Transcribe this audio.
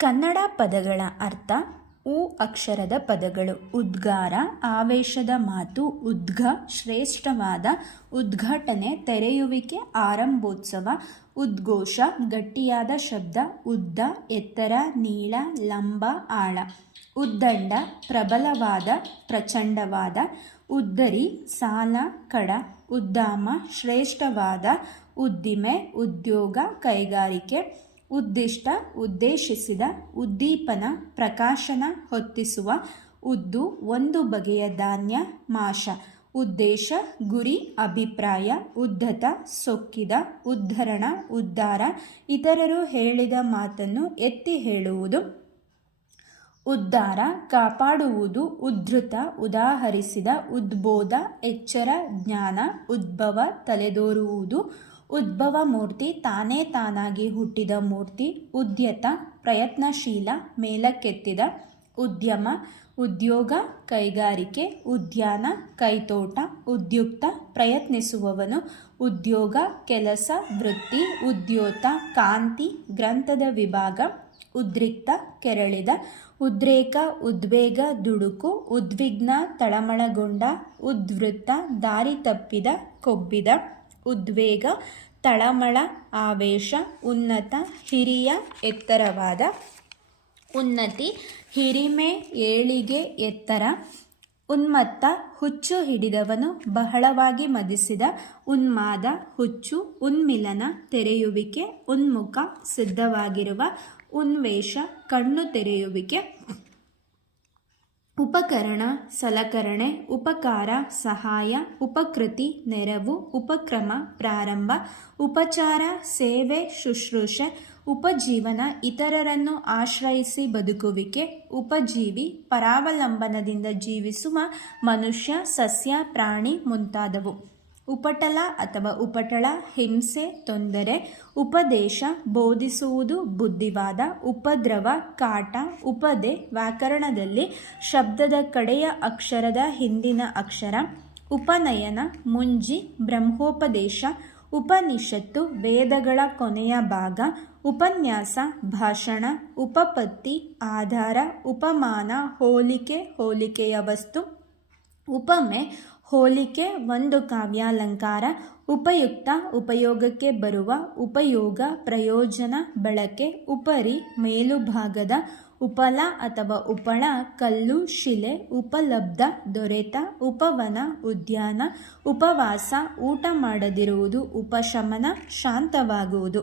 ಕನ್ನಡ ಪದಗಳ ಅರ್ಥ: ಉ ಅಕ್ಷರದ ಪದಗಳು. ಉದ್ಗಾರ, ಆವೇಶದ ಮಾತು, ಉದ್ಘ, ಶ್ರೇಷ್ಠವಾದ, ಉದ್ಘಾಟನೆ, ತೆರೆಯುವಿಕೆ, ಆರಂಭೋತ್ಸವ, ಉದ್ಘೋಷ, ಗಟ್ಟಿಯಾದ ಶಬ್ದ, ಉದ್ದ, ಎತ್ತರ, ನೀಳ, ಲಂಬ, ಆಳ. ಉದ್ದಂಡ, ಪ್ರಬಲವಾದ, ಪ್ರಚಂಡವಾದ. ಉದ್ದರಿ, ಸಾಲ, ಕಡ. ಉದ್ದಾಮ, ಶ್ರೇಷ್ಠವಾದ, ಉದ್ದಿಮೆ, ಉದ್ಯೋಗ, ಕೈಗಾರಿಕೆ. ಉದ್ದಿಷ್ಟ, ಉದ್ದೇಶಿಸಿದ, ಉದ್ದೀಪನ, ಪ್ರಕಾಶನ, ಹೊತ್ತಿಸುವ. ಉದ್ದು, ಒಂದು ಬಗೆಯ ಧಾನ್ಯ, ಮಾಷ. ಉದ್ದೇಶ, ಗುರಿ, ಅಭಿಪ್ರಾಯ. ಉದ್ಧತ, ಸೊಕ್ಕಿದ. ಉದ್ಧರಣ, ಉದ್ಧಾರ, ಇತರರು ಹೇಳಿದ ಮಾತನ್ನು ಎತ್ತಿ ಹೇಳುವುದು. ಉದ್ಧಾರ, ಕಾಪಾಡುವುದು. ಉದ್ಧೃತ, ಉದಾಹರಿಸಿದ. ಉದ್ಬೋಧ, ಎಚ್ಚರ, ಜ್ಞಾನ. ಉದ್ಭವ, ತಲೆದೋರುವುದು. ಉದ್ಭವ ಮೂರ್ತಿ, ತಾನೇ ತಾನಾಗಿ ಹುಟ್ಟಿದ ಮೂರ್ತಿ. ಉದ್ಯತ, ಪ್ರಯತ್ನಶೀಲ, ಮೇಲಕ್ಕೆತ್ತಿದ. ಉದ್ಯಮ, ಉದ್ಯೋಗ, ಕೈಗಾರಿಕೆ. ಉದ್ಯಾನ, ಕೈತೋಟ. ಉದ್ಯುಕ್ತ, ಪ್ರಯತ್ನಿಸುವವನು. ಉದ್ಯೋಗ, ಕೆಲಸ, ವೃತ್ತಿ. ಉದ್ಯೋತ, ಕಾಂತಿ, ಗ್ರಂಥದ ವಿಭಾಗ. ಉದ್ರಿಕ್ತ, ಕೆರಳಿದ. ಉದ್ರೇಕ, ಉದ್ವೇಗ, ದುಡುಕು. ಉದ್ವಿಗ್ನ, ತಳಮಳಗೊಂಡ. ಉದ್ವೃತ್ತ, ದಾರಿ ತಪ್ಪಿದ, ಕೊಬ್ಬಿದ. ಉದ್ವೇಗ, ತಳಮಳ, ಆವೇಶ. ಉನ್ನತ, ಹಿರಿಯ, ಎತ್ತರವಾದ. ಉನ್ನತಿ, ಹಿರಿಮೆ, ಏಳಿಗೆ, ಎತ್ತರ. ಉನ್ಮತ್ತ, ಹುಚ್ಚು ಹಿಡಿದವನು, ಬಹಳವಾಗಿ ಮದಿಸಿದ. ಉನ್ಮಾದ, ಹುಚ್ಚು. ಉನ್ಮಿಲನ, ತೆರೆಯುವಿಕೆ. ಉನ್ಮುಖ, ಸಿದ್ಧವಾಗಿರುವ. ಉನ್ವೇಷ, ಕಣ್ಣು ತೆರೆಯುವಿಕೆ. ಉಪಕರಣ, ಸಲಕರಣೆ. ಉಪಕಾರ, ಸಹಾಯ. ಉಪಕೃತಿ, ನೆರವು. ಉಪಕ್ರಮ, ಪ್ರಾರಂಭ. ಉಪಚಾರ, ಸೇವೆ, ಶುಶ್ರೂಷೆ. ಉಪಜೀವನ, ಇತರರನ್ನು ಆಶ್ರಯಿಸಿ ಬದುಕುವಿಕೆ. ಉಪಜೀವಿ, ಪರಾವಲಂಬನದಿಂದ ಜೀವಿಸುವ ಮನುಷ್ಯ, ಸಸ್ಯ, ಪ್ರಾಣಿ ಮುಂತಾದವು. ಉಪಟಳ ಅಥವಾ ಉಪಟಳ, ಹಿಂಸೆ, ತೊಂದರೆ. ಉಪದೇಶ, ಬೋಧಿಸುವುದು, ಬುದ್ಧಿವಾದ. ಉಪದ್ರವ, ಕಾಟ. ಉಪದೆ, ವ್ಯಾಕರಣದಲ್ಲಿ ಶಬ್ದದ ಕಡೆಯ ಅಕ್ಷರದ ಹಿಂದಿನ ಅಕ್ಷರ. ಉಪನಯನ, ಮುಂಜಿ, ಬ್ರಹ್ಮೋಪದೇಶ. ಉಪನಿಷತ್ತು, ವೇದಗಳ ಕೊನೆಯ ಭಾಗ. ಉಪನ್ಯಾಸ, ಭಾಷಣ. ಉಪಪತ್ತಿ, ಆಧಾರ. ಉಪಮಾನ, ಹೋಲಿಕೆ, ಹೋಲಿಕೆಯ ವಸ್ತು. ಉಪಮೆ, ಹೋಲಿಕೆ, ಒಂದು ಕಾವ್ಯಾಲಂಕಾರ. ಉಪಯುಕ್ತ, ಉಪಯೋಗಕ್ಕೆ ಬರುವ. ಉಪಯೋಗ, ಪ್ರಯೋಜನ, ಬಳಕೆ. ಉಪರಿ, ಮೇಲುಭಾಗದ. ಉಪಲ ಅಥವಾ ಉಪಳ, ಕಲ್ಲು, ಶಿಲೆ. ಉಪಲಬ್ಧ, ದೊರೆತ. ಉಪವನ, ಉದ್ಯಾನ. ಉಪವಾಸ, ಊಟ ಮಾಡದಿರುವುದು. ಉಪಶಮನ, ಶಾಂತವಾಗುವುದು.